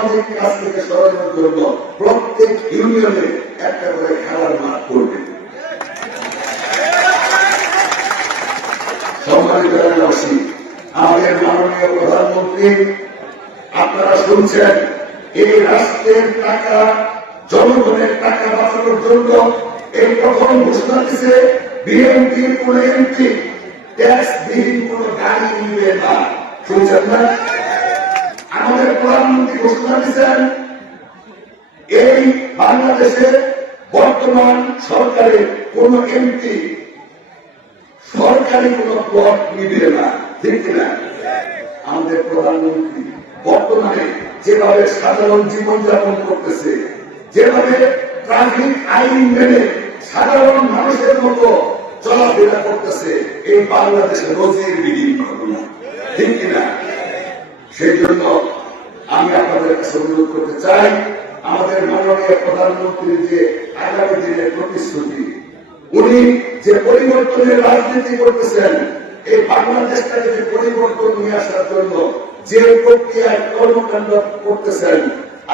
অসামাজিক কাজ থেকে সরানোর জন্য প্রত্যেক ইউনিয়নে একটা করে খেলার মাঠ করবে। সম্মানিত এলাকাবাসী, আমাদের মাননীয় প্রধানমন্ত্রী, আপনারা শুনছেন এই রাষ্ট্রের টাকা, জনগণের টাকা বাঁচানোর জন্য এই প্রথম ঘোষণা দিচ্ছে বিএনপির কোন এমপি ট্যাক্স বিহীন কোন গাড়ি নিবে না। শুনছেন না? আমাদের প্রধানমন্ত্রী ঘোষণা দিচ্ছেন এই বাংলাদেশে বর্তমান সরকারের কোন এমপি সরকারি কোন প্লট নিবে না। ঠিক না? আমাদের প্রধানমন্ত্রী বর্তমানে যেভাবে সাধারণ জীবনযাপন করতেছে, যেভাবে ট্রাফিক আইন মেনে সাধারণ মানুষের মতো চলাফেরা করতেছে, এই বাংলাদেশের নজিরবিহীন ঘটনা। ঠিক কিনা? সেই জন্য আমি আপনাদের কাছে অনুরোধ করতে চাই, আমাদের মাননীয় প্রধানমন্ত্রীর যে আগামী দিনের প্রতিশ্রুতি, উনি যে পরিবর্তনের রাজনীতি করতেছেন, এই বাংলাদেশটাকে যে পরিবর্তন নিয়ে আসার জন্য যে প্রক্রিয়ায় কর্মকাণ্ড করতেছেন,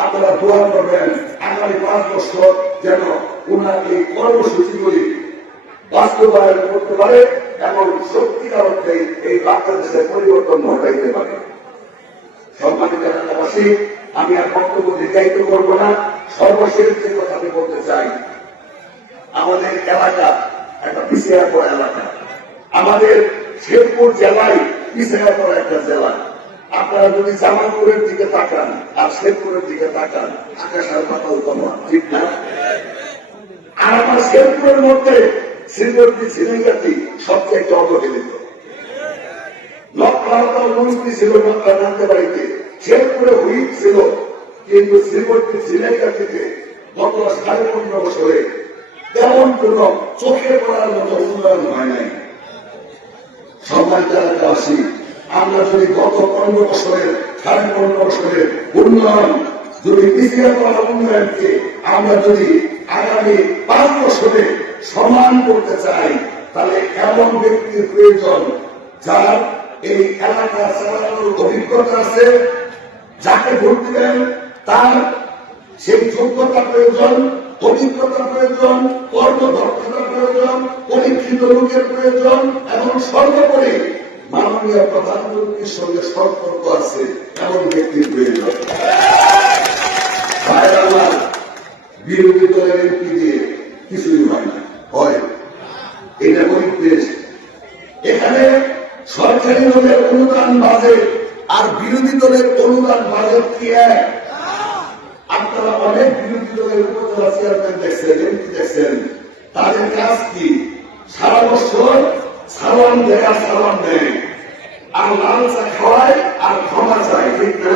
আপনারা দোয়া করবেন আগামী 5 বছর যেন উনার এই কর্মসূচিগুলি বাস্তবায়ন করতে পারে এবং সত্যিকার অর্থে এই বাংলাদেশের পরিবর্তন ঘটাইতে পারে। সম্মানিত এলাকাবাসী, আমি আর বক্তব্য দীর্ঘায়িত করবো না। সর্বশেষ যে কথা আমি বলতে চাই, আমাদের এলাকা একটা পিছিয়ে পড়া এলাকা, আমাদের শেরপুর জেলায় পিছিয়ে পড়া একটা জেলা। আপনারা যদি জামালপুরের দিকে তাকান আর শেরপুরের দিকে তাকান, আকাশ আর পাতাল তফাৎ। ঠিক না? আর আমার শেরপুরের মধ্যে শ্রীবর্তী ঝিনাইগাতি সবচেয়ে অবহেলিত। লক্ষাধিক মন্ত্রী ছিল জানতে বাড়িতে, শেরপুরে হুইপ ছিল, কিন্তু শ্রীবর্তী ঝিনাইগাতিতে গত 15.5 বছরে তেমন কোন চোখে পড়ার মতো উন্নয়ন হয় নাই। সম্মানিত এলাকাবাসী, আমরা যদি গত 15 বছরের 15.5 বছরের উন্নয়ন, যদি পিছিয়ে পড়া উন্নয়নকে আমরা যদি আগামী 5 বছরে সমান করতে চাই, তাহলে এমন ব্যক্তির প্রয়োজন যার এই এলাকা চালানোর অভিজ্ঞতা আছে, যাকে ভোট দিবেন তার সেই যোগ্যতা প্রয়োজন, অভিজ্ঞতা প্রয়োজন, কর্মদক্ষতা প্রয়োজন, পরীক্ষিত লোকের প্রয়োজন এবং সর্বোপরি মাননীয় প্রধানমন্ত্রীর সঙ্গে সম্পর্ক আছে এমন ব্যক্তির প্রয়োজন। আমার বিরোধী দলের এমপি দিয়ে কিছুই হয় না, হয় এটা গরিব দেশ। এখানে সরকারি দলের অনুদান বাজেট আর বিরোধী দলের অনুদান বাজেট কি এক? আপনারা অনেক বিরোধী দলের উপজেলা চেয়ারম্যান দেখছেন, এমপি দেখছেন, তাদের কাজ কি? সারা বছর সালাম দেয়া সালাম দেয়, আর লাল চা খাওয়ায় আর ক্ষমা চায়। ঠিক না?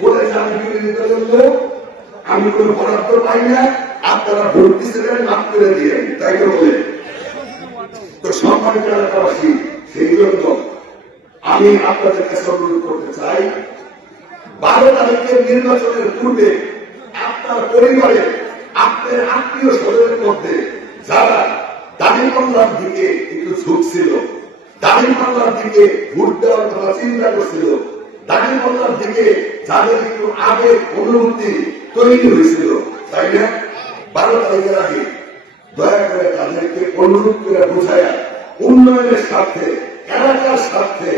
বলে যে আমি বিরোধী দলের লোক, আমি কোন বরাদ্দ পাই না, আপনারা ভোট দিচ্ছিলেন, মাফ করে দিয়ে, তাই তো বলে। তো সম্মানিত এলাকাবাসী, সেই জন্য আমি আপনাদের কাছে অনুরোধ করতে চাই, 12 তারিখের নির্বাচনের পূর্বে আপনার পরিবারে, আপনার আত্মীয় স্বজনের মধ্যে যারা দাঁড়িপাল্লার দিকে একটু ঝুঁকছিল, দাঁড়িপাল্লার দিকে ভোট দেওয়ার কথা চিন্তা করছিল, দাঁড়িপাল্লার দিকে যাদের একটু আবেগ অনুভূতি তৈরি হয়েছিল, তাই না? 12 তারিখের আগে দয়া করে তাদেরকে অনুরোধ করে বোঝায়া উন্নয়নের স্বার্থে, এলাকার স্বার্থে